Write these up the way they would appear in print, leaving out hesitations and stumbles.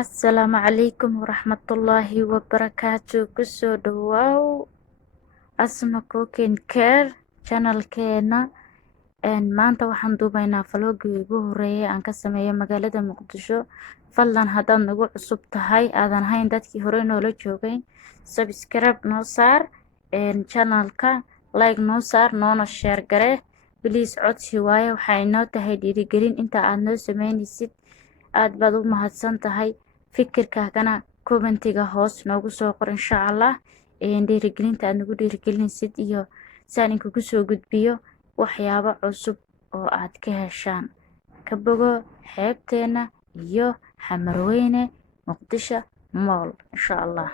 Asalaamu calaykum waraxmatullaahi wabarakaatu. Kusoo dhawaaw Asma Cooking Care channelkeena. Maanta waxaan duubaynaa vlogii ugu horeeyay aan ka sameeyo magaalada Muqdisho. Fadlan haddaad nagu cusub tahay aadan hayn dadkii hore noola joogay, subscribe noo saar channelka, like noo saar, noona share gare. Please codsi waaye waxay inoo tahay dhiirigelin inta aad noo sameynaysid. aad baad u mahadsan tahay. fikirkaagana commentiga hoos noogu soo qor insha Allah. dhiirigelinta aad nagu dhiirigelinaysid iyo saan inkugu soo gudbiyo waxyaabo cusub oo aad ka heshaan ka bogo xeebteena iyo Xamarweyne Muqdisho Mall insha Allah.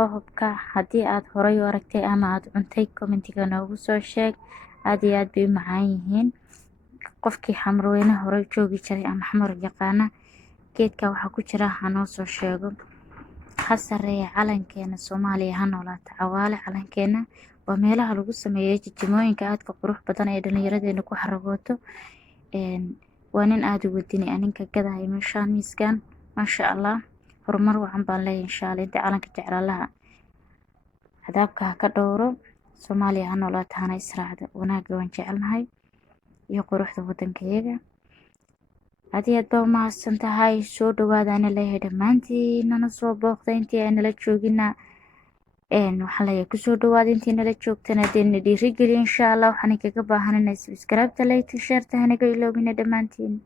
qohobka. Haddii aad horay u aragtay ama aad cuntay commentiga noogu soo sheeg. Aad iyo aad bay u macaan yihiin. Qofkii xamrweyne horay joogi jiray ama xamar yaqaana geedka waxaa ku jira hanoo soo sheego. Ha sareeya calankeena Soomaaliya ha noolaato. Cawaale calankeena waa meelaha lagu sameeyay jijimooyinka aadka qurux badan ee dhallinyaradeena ku xaragooto. Waa nin aad u wadini aninka gadahay meeshaan miiskan maasha Allah. Horumar wacan baan leeyahay insha Allah inta calanka jeclaalaha cadaabka ha ka dhowro. Soomaaliya ha noolaato hana israacdo. Wanaaga waan jecelnahay iyo quruxda wadankeega. Aad iyo aad baa u mahadsan tahay. Soo dhawaadana leeyahay dhammaantiin nana soo booqda intii ay nala joogina. Waxaan leeyahay ku soo dhawaada intii nala joogtana deena dhiirigelin insha Allah. Waxaan kaga baahanay subscribe, like, share, hanaga iloobina dhammaantiin.